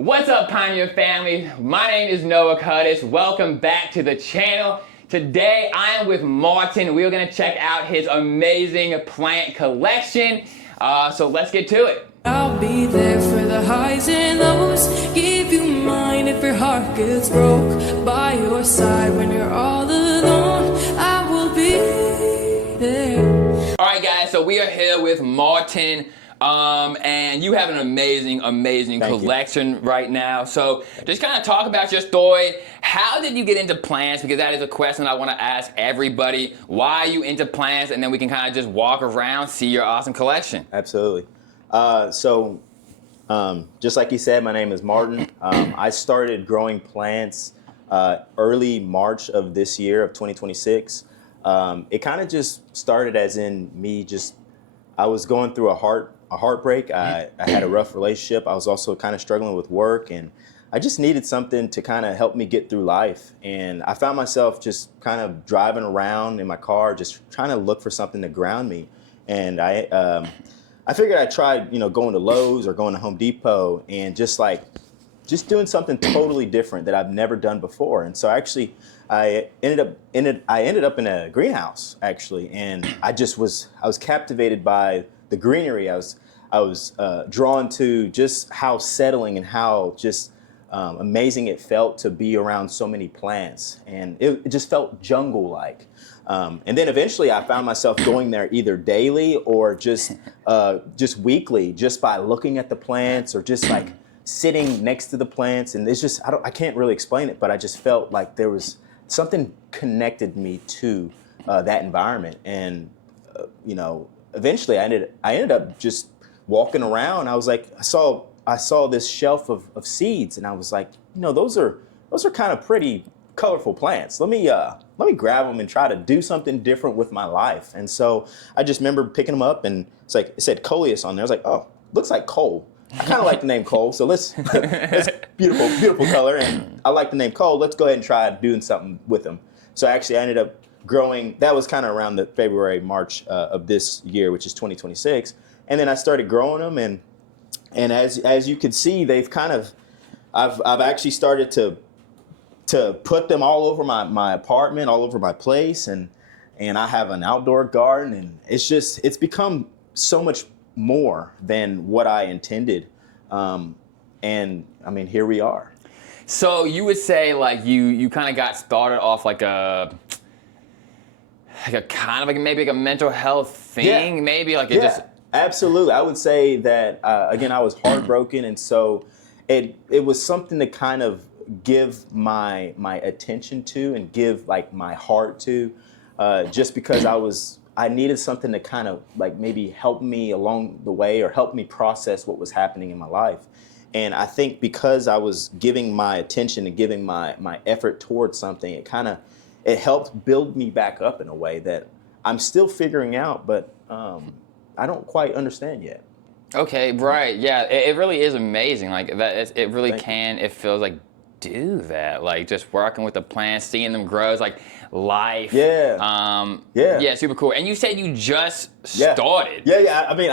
What's up, Pineal family? My name is Noah Curtis. Welcome back to the channel. Today I am with Martin. We're gonna check out his amazing plant collection. So let's get to it. I'll be there for the highs and lows. Give you mine if your heart gets broke. By your side when you're all alone. I will be there. All right, guys. So we are here with Martin. And you have an amazing collection right now. So just kind of talk about your story. How did you get into plants? Because that is a question I want to ask everybody. Why are you into plants? And then we can kind of just walk around, see your awesome collection. Absolutely. Just like you said, my name is Martin. I started growing plants early March of this year, of 2026. It kind of just started as in me I was going through a heartbreak. I had a rough relationship. I was also kind of struggling with work, and I just needed something to kind of help me get through life. And I found myself just kind of driving around in my car, just trying to look for something to ground me. And I figured I'd try, going to Lowe's or going to Home Depot and just doing something totally different that I've never done before. And so actually, I ended up in a greenhouse actually, and I was captivated by the greenery. I was drawn to just how settling and how just amazing it felt to be around so many plants, and it just felt jungle-like. And then eventually, I found myself going there either daily or just weekly, just by looking at the plants or just like sitting next to the plants. And it's just I can't really explain it, but I just felt like there was something connected me to that environment. And eventually I ended up just walking around. I was like, I saw this shelf of seeds, and I was like, those are kind of pretty colorful plants. Let me grab them and try to do something different with my life. And so I just remember picking them up, and it said coleus on there. I was like, oh, looks like coal. I kind of like the name Cole, so it's beautiful color, and I like the name Cole. Let's go ahead and try doing something with them. So actually, I ended up growing. That was kind of around the February, March of this year, which is 2026. And then I started growing them, and as you can see, they've kind of, I've actually started to put them all over my apartment, all over my place, and I have an outdoor garden, and it's become so much more than what I intended. And I mean, here we are. So you would say like you kind of got started off like a kind of like maybe like a mental health thing, Yeah. maybe like it Yeah, just. absolutely. I would say that again, I was heartbroken, and so it was something to kind of give my attention to and give like my heart to, just because I needed something to kind of like maybe help me along the way or help me process what was happening in my life. And I think because I was giving my attention and giving my effort towards something, it helped build me back up in a way that I'm still figuring out, but I don't quite understand yet. Okay, right, yeah, it really is amazing. Like that, it really Thank you. can. It feels like do that, like just working with the plants, seeing them grow is like life. Yeah. Yeah, super cool. And you said you just started. Yeah. I mean,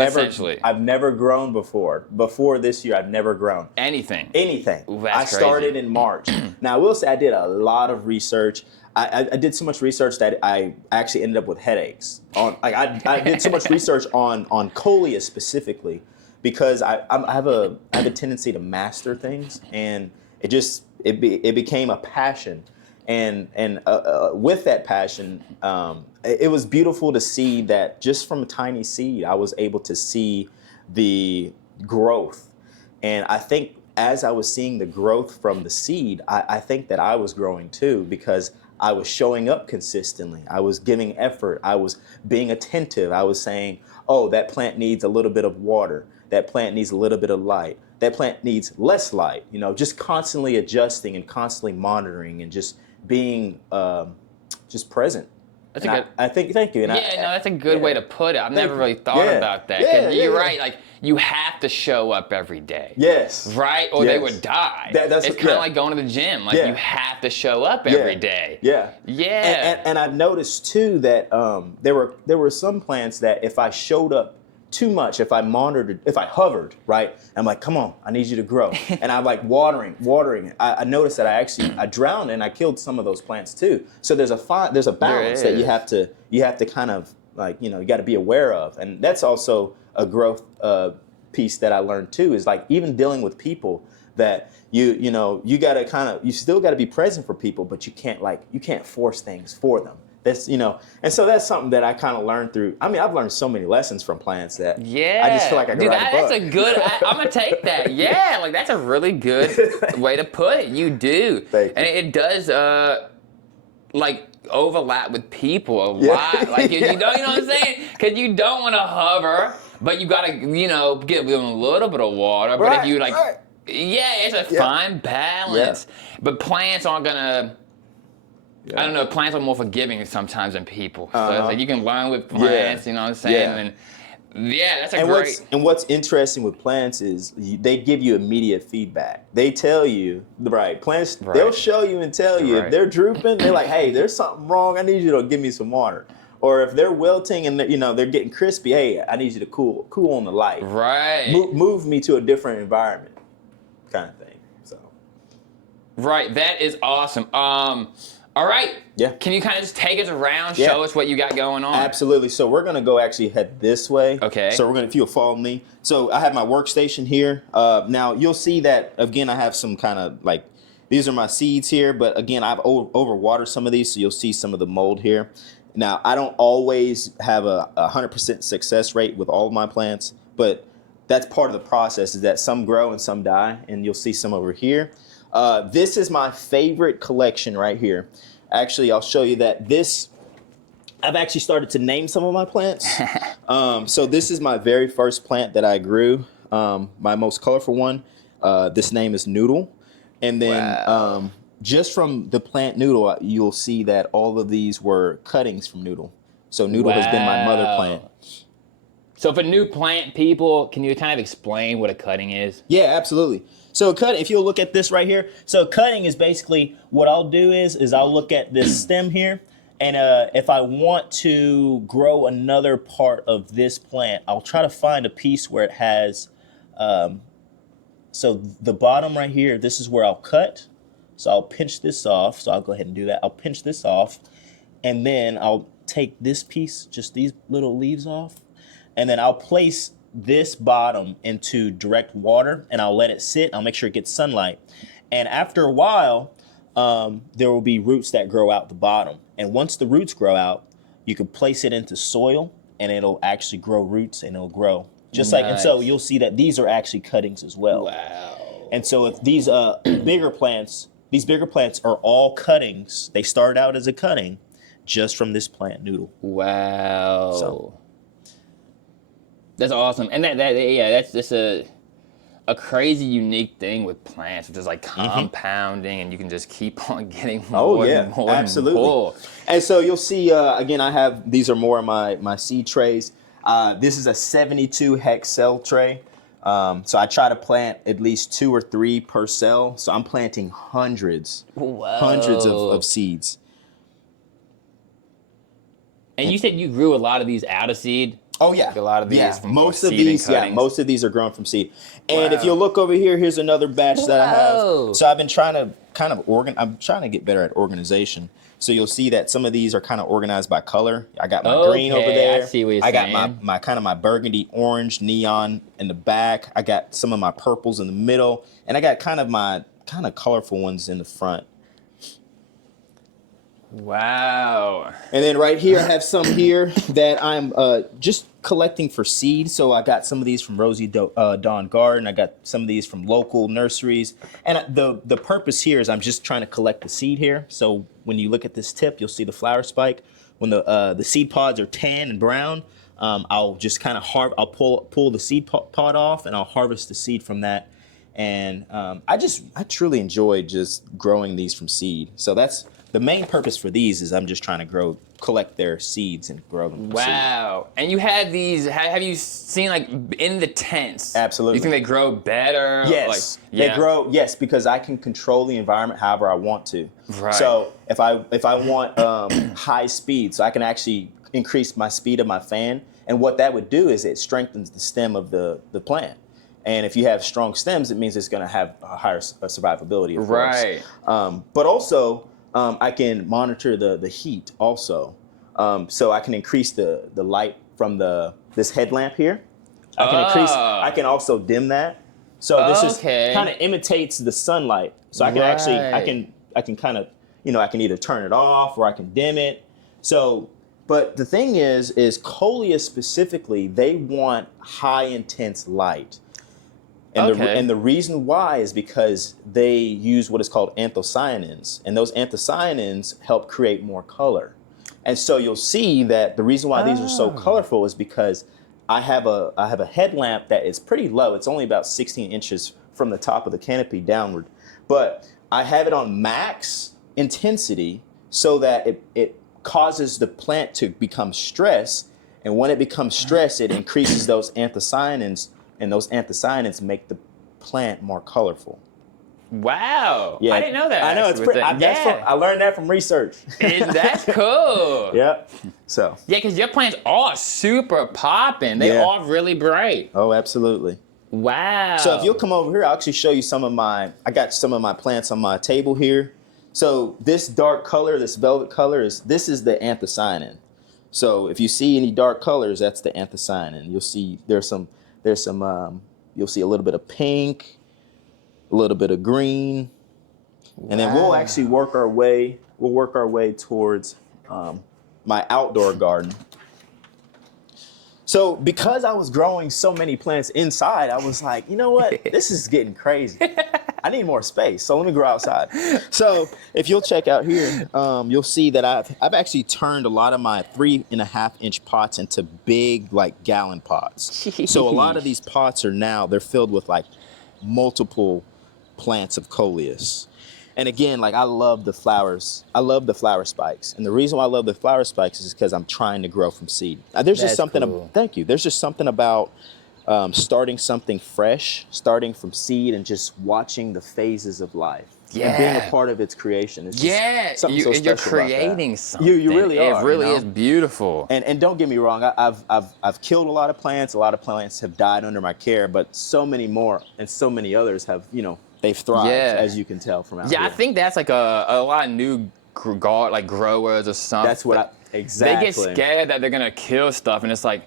Essentially. I've never grown before. Before this year, I've never grown Anything. anything. That's I started crazy. in March. Now, I will say I did a lot of research. I did so much research that I actually ended up with headaches. I did so much research on coleus specifically, because I have a tendency to master things, and it became a passion, and with that passion, it was beautiful to see that just from a tiny seed, I was able to see the growth, and I think as I was seeing the growth from the seed, I think that I was growing too, because I was showing up consistently. I was giving effort. I was being attentive. I was saying, oh, that plant needs a little bit of water. That plant needs a little bit of light. That plant needs less light. Just constantly adjusting and constantly monitoring and just being just present. That's And a good. I think, thank you. And Yeah, no, that's a good way to put it. I've never you. really thought Yeah. about that. Yeah, 'Cause yeah, you're yeah. right. Like you have to show up every day. Yes. Right? Or they Yes. would die. That's it's what- kind of yeah. like going to the gym. Like Yeah. you have to show up every day. Yeah. Yeah. And I've noticed too that there were some plants that if I showed up too much, if I monitored, if I hovered, right? I'm like, come on, I need you to grow. And I'm like watering it. I noticed that I drowned and I killed some of those plants too. So there's a balance that you have to kind of like, you know, you got to be aware of. And that's also a growth piece that I learned too, is like even dealing with people that you still got to be present for people, but you can't force things for them. That's, you know, and so that's something that I kind of learned through. I mean, I've learned so many lessons from plants that I just feel like I could write a book. That's a good, I'm going to take that. Yeah, like that's a really good way to put it. You do. Thank you. And it does, like, overlap with people a lot. Like, you know what I'm saying? Because you don't want to hover, but you got to, you know, give them a little bit of water. But if you, like, it's a fine balance. Yeah. But plants aren't going to, I don't know, plants are more forgiving sometimes than people. So it's like you can learn with plants, you know what I'm saying? And that's a great... What's interesting with plants is they give you immediate feedback. They tell you, plants, they'll show you and tell you. If they're drooping, they're like, hey, there's something wrong. I need you to give me some water. Or if they're wilting and they're getting crispy, hey, I need you to cool on the light. Right. Move me to a different environment, kind of thing. So. Right, that is awesome. All right. Yeah. Can you kind of just take us around, show us what you got going on? Absolutely. So we're gonna go actually head this way. Okay. So if you'll follow me. So I have my workstation here. Now you'll see that again. I have some kind of like these are my seeds here, but again I've overwatered some of these, so you'll see some of the mold here. Now I don't always have a 100% success rate with all of my plants, but that's part of the process. Is that some grow and some die, and you'll see some over here. This is my favorite collection right here. Actually, I'll show you that I've actually started to name some of my plants. So this is my very first plant that I grew, my most colorful one. This name is Noodle. And then just from the plant Noodle, you'll see that all of these were cuttings from Noodle. So Noodle has been my mother plant. So for new plant people, can you kind of explain what a cutting is? Yeah, absolutely. So if you'll look at this right here, so cutting is basically what I'll do is I'll look at this stem here, and if I want to grow another part of this plant, I'll try to find a piece where it has, so the bottom right here, this is where I'll cut. So I'll pinch this off. So I'll go ahead and do that. I'll pinch this off, and then I'll take this piece, just these little leaves off, and then I'll place this bottom into direct water, and I'll let it sit. I'll make sure it gets sunlight. And after a while, there will be roots that grow out the bottom. And once the roots grow out, you can place it into soil, and it'll actually grow roots, and it'll grow. Just like, and so you'll see that these are actually cuttings as well. Wow. And so if these bigger plants are all cuttings, they start out as a cutting just from this plant Noodle. Wow. So. That's awesome. And that's just a crazy unique thing with plants, which is like compounding, and you can just keep on getting more and more absolutely. And more. And so you'll see, again, these are more of my seed trays. This is a 72 hex cell tray. So I try to plant at least 2 or 3 per cell. So I'm planting hundreds of seeds. And you said you grew a lot of these out of seed? Oh yeah, a lot of these from most of seed these, and cuttings. most of these are grown from seed. And if you'll look over here, here's another batch that I have. So I've been trying to I'm trying to get better at organization. So you'll see that some of these are kind of organized by color. I got my green over there. I see what you're I saying. got my kind of my burgundy orange neon in the back. I got some of my purples in the middle, and I got kind of my colorful ones in the front. Wow. And then right here, I have some here that I'm just collecting for seed. So I got some of these from Rosie Dawn Garden. I got some of these from local nurseries. And the purpose here is I'm just trying to collect the seed here. So when you look at this tip, you'll see the flower spike. When the seed pods are tan and brown, I'll just kind of I'll pull the seed pod off, and I'll harvest the seed from that. And I truly enjoy just growing these from seed. So that's the main purpose for these is I'm just trying to collect their seeds and grow them. Wow. And you had these, have you seen like in the tents? Absolutely. You think they grow better? Yes. They grow, yes, because I can control the environment however I want to. Right. So if I want high speed, so I can actually increase my speed of my fan. And what that would do is it strengthens the stem of the plant. And if you have strong stems, it means it's going to have a higher survivability, of course. Right. But also, I can monitor the heat also. So I can increase the light from this headlamp here. I can also dim that. So this is kind of imitates the sunlight. So I can actually, I can kind of, I can either turn it off or I can dim it. So, but the thing is coleus specifically, they want high intense light. And the reason why is because they use what is called anthocyanins, and those anthocyanins help create more color. And so you'll see that the reason why these are so colorful is because I have a headlamp that is pretty low. It's only about 16 inches from the top of the canopy downward, but I have it on max intensity so that it causes the plant to become stressed, and when it becomes stressed, it increases those anthocyanins. And those anthocyanins make the plant more colorful. Wow. Yeah. I didn't know that. I know. It's pretty, I learned that from research. That's cool. Yeah. So. Yeah, because your plants are super popping. They are really bright. Oh, absolutely. Wow. So if you'll come over here, I'll actually show you I got some of my plants on my table here. So this dark color, this velvet color, this is the anthocyanin. So if you see any dark colors, that's the anthocyanin. You'll see there's some, you'll see a little bit of pink, a little bit of green, and then we'll actually work our way towards my outdoor garden. So because I was growing so many plants inside, I was like, you know what, this is getting crazy. I need more space, so let me grow outside. So if you'll check out here, you'll see that I've actually turned a lot of my 3.5-inch pots into big, like, gallon pots. Jeez. So a lot of these pots they're filled with like multiple plants of coleus. And again, like, I love the flowers. I love the flower spikes. And the reason why I love the flower spikes is because I'm trying to grow from seed. There's just something, cool. Thank you. There's just something about starting something fresh, starting from seed, and just watching the phases of life. Yeah. And being a part of its creation. It's just something so special you're creating about that. something. You really are. It really is beautiful. And don't get me wrong, I've killed a lot of plants. A lot of plants have died under my care, but so many more and so many others have, they've thrived, as you can tell from out here. I think that's like a lot of new growers or something. That's what exactly. They get scared that they're gonna kill stuff, and it's like,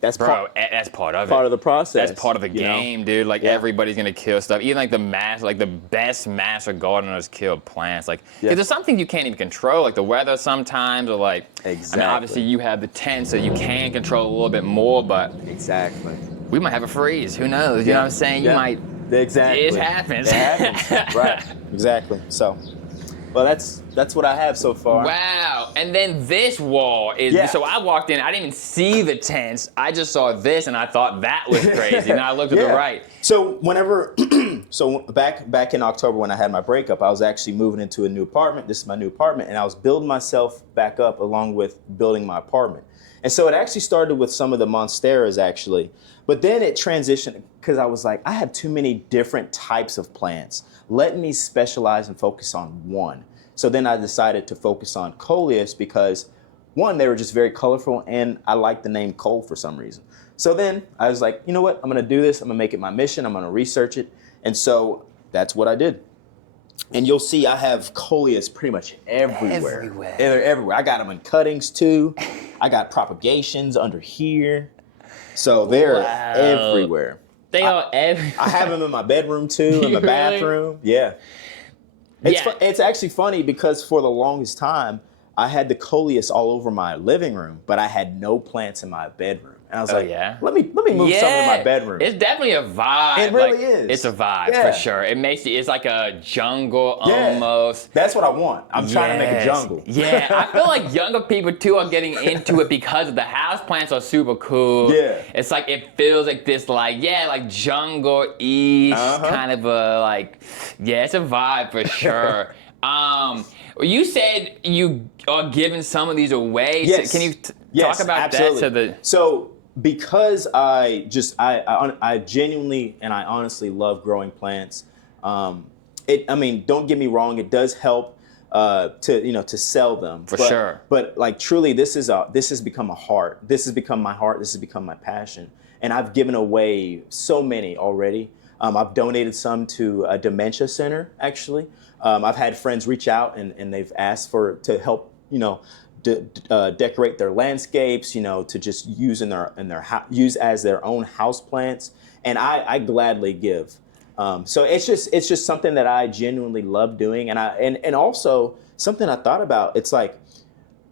that's part of it. Part of the process. That's part of the game, dude. Like, everybody's gonna kill stuff. Even like the best master gardeners kill plants. Like, because there's some things you can't even control, like the weather sometimes, or like, exactly. I mean, obviously you have the tent, so you can control a little bit more, but exactly. We might have a freeze. Who knows? You know what I'm saying? You might. Exactly. It happens. It happens. Right. Exactly. So, well, that's what I have so far. Wow. And then this wall is, so I walked in, I didn't even see the tents. I just saw this and I thought that was crazy. And I looked at the right. So back in October when I had my breakup, I was actually moving into a new apartment. This is my new apartment. And I was building myself back up along with building my apartment. And so it actually started with some of the monsteras, actually. But then it transitioned because I was like, I have too many different types of plants. Let me specialize and focus on one. So then I decided to focus on coleus because, one, they were just very colorful, and I like the name Cole for some reason. So then I was like, you know what? I'm going to do this. I'm going to make it my mission. I'm going to research it. And so that's what I did. And you'll see I have coleus pretty much everywhere. They're everywhere. I got them in cuttings too. I got propagations under here. So they're everywhere. They are everywhere. I have them in my bedroom too, in my bathroom. Yeah. It's actually funny because for the longest time, I had the coleus all over my living room, but I had no plants in my bedroom. And I was let me move some in my bedroom. It's definitely a vibe. It really is. It's a vibe for sure. It makes it's like a jungle almost. That's what I want. I'm trying to make a jungle. Yeah, I feel like younger people too are getting into it because the house plants are super cool. Yeah. It's like it feels like this like jungle-ish kind of a it's a vibe for sure. You said you are giving some of these away. Yes. So can you talk about that? So because I genuinely and I honestly love growing plants. Don't get me wrong, it does help to sell them. For sure. But like truly, this has become a heart. This has become my heart. This has become my passion. And I've given away so many already. I've donated some to a dementia center, actually. I've had friends reach out and they've asked to help, decorate their landscapes, to just use use as their own house plants. And I gladly give. So it's just something that I genuinely love doing. And also something I thought about, it's like,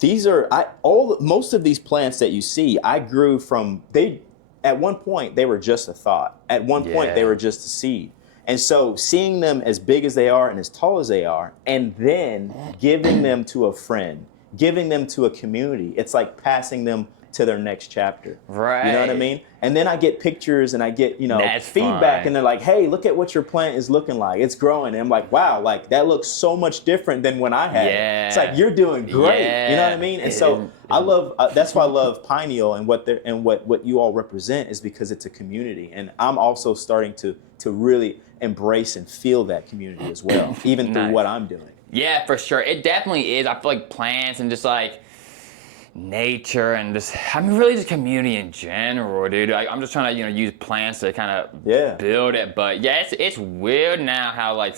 most of these plants that you see, I grew at one point, they were just a thought. At one point, they were just a seed. And so seeing them as big as they are and as tall as they are, and then giving them to a friend, giving them to a community, it's like passing them to their next chapter. Right. You know what I mean? And then I get pictures and I get, That's feedback fun. and they're like, hey, look at what your plant is looking like. It's growing. And I'm like, wow, like that looks so much different than when I had it. It's like, you're doing great. Yeah. You know what I mean? And so I love, that's why I love Pineal and what you all represent, is because it's a community. And I'm also starting to really embrace and feel that community as well, even through what I'm doing. Yeah, for sure. It definitely is. I feel like plants and just like nature and really just community in general, dude. I'm just trying to, use plants to kind of build it. But yeah, it's weird now how like,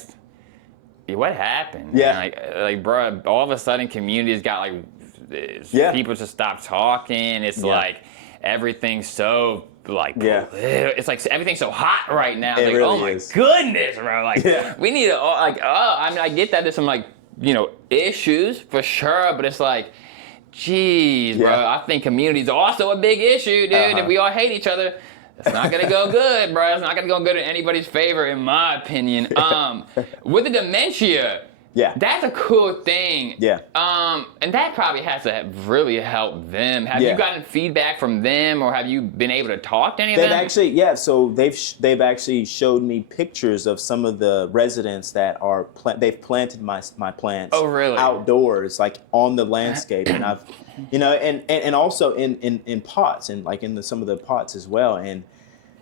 what happened? Yeah. Like, bro, all of a sudden communities got like, people just stopped talking. It's like everything's so like, it's like everything's so hot right now. It like, really oh my goodness, bro. Like, we need to, I get that there's some like, issues for sure, but it's like, jeez, bro, I think community is also a big issue, dude. If we all hate each other, it's not gonna go good, bro. It's not gonna go good in anybody's favor, in my opinion. With the dementia, that's a cool thing. And that probably has to really help them. Have you gotten feedback from them, or have you been able to talk to any of them? So they've actually showed me pictures of some of the residents that they've planted my plants outdoors, like on the landscape, and I've, and also in pots and like in some of the pots as well. And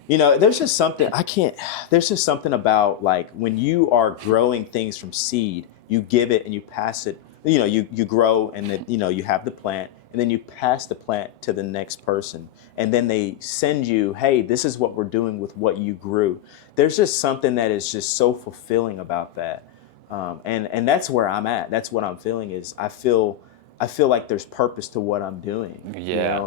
there's just something about like when you are growing things from seed, you give it and you pass it, you grow and then, you have the plant and then you pass the plant to the next person. And then they send you, hey, this is what we're doing with what you grew. There's just something that is just so fulfilling about that. And that's where I'm at. That's what I'm feeling is I feel like there's purpose to what I'm doing.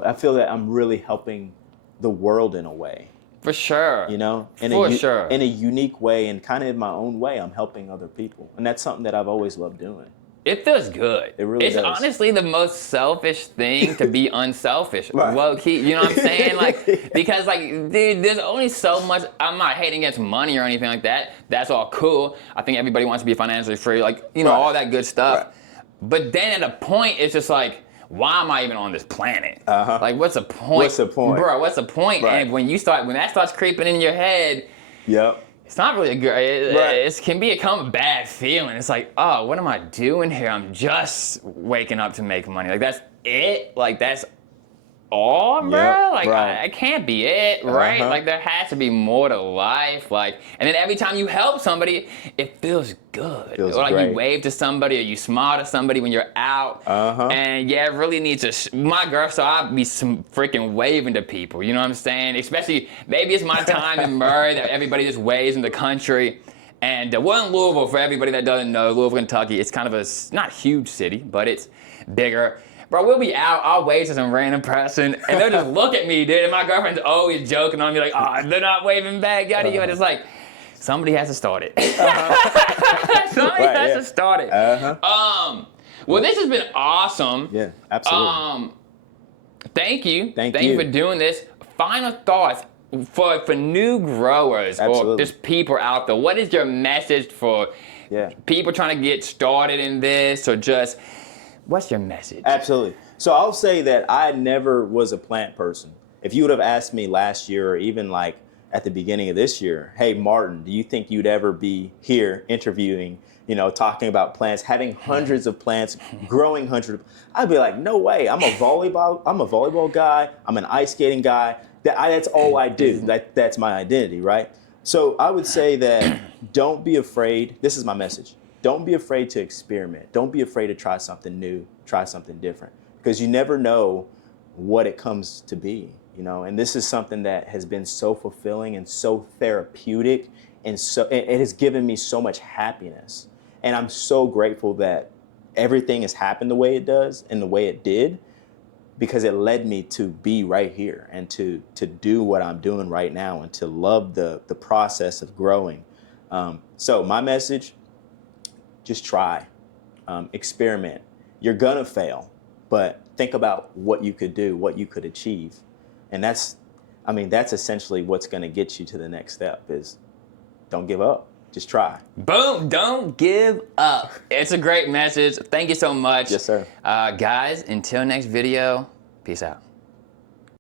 I feel that I'm really helping the world in a way. For sure. In a unique way and kind of in my own way, I'm helping other people. And that's something that I've always loved doing. It feels good. It really does. It's honestly the most selfish thing to be unselfish. Low key, you know what I'm saying? Like, because like, dude, there's only so much. I'm not hating against money or anything like that. That's all cool. I think everybody wants to be financially free, like, all that good stuff. But then at a point, it's just like, why am I even on this planet? Like, what's the point? What's the point? Bro, what's the point? And when that starts creeping in your head, it's not really a good, it can become a bad feeling. It's like, oh, what am I doing here? I'm just waking up to make money. Like, that's it? Like, that's all, bro? Like, I can't be it, right? Like, there has to be more to life. Like, and then every time you help somebody, it feels good. Or like great. You wave to somebody or you smile to somebody when you're out. And it really needs to, my girl, so I'll be some freaking waving to people, you know what I'm saying? Especially, maybe it's my time in Murray that everybody just waves in the country. And we're in Louisville, for everybody that doesn't know, Louisville, Kentucky. It's kind of a, not huge city, but it's bigger. Bro, we'll be out, I'll wave to some random person, and they'll just look at me, dude. And my girlfriend's always joking on me, like, oh, they're not waving back, yada yada. It's like, somebody has to start it. Somebody has to start it. Well, this has been awesome. Yeah, absolutely. Thank you. Thank you for doing this. Final thoughts for new growers or just people out there. What is your message for people trying to get started in this, or just, what's your message? Absolutely. So I'll say that I never was a plant person. If you would have asked me last year, or even like at the beginning of this year, hey, Martin, do you think you'd ever be here interviewing, talking about plants, having hundreds of plants, growing hundreds of, I'd be like, no way. I'm a volleyball guy. I'm an ice skating guy. That's all I do. That's my identity, right? So I would say that don't be afraid. This is my message. don't be afraid to experiment. Don't be afraid to try something new, try something different, because you never know what it comes to be, you know. And this is something that has been so fulfilling and so therapeutic, and so it has given me so much happiness. And I'm so grateful that everything has happened the way it does and the way it did, because it led me to be right here and to do what I'm doing right now and to love the process of growing. So my message, just try, experiment. You're gonna fail, but think about what you could do, what you could achieve. And that's essentially what's gonna get you to the next step, is don't give up, just try. Boom, don't give up. It's a great message. Thank you so much. Yes, sir. Guys, until next video, peace out.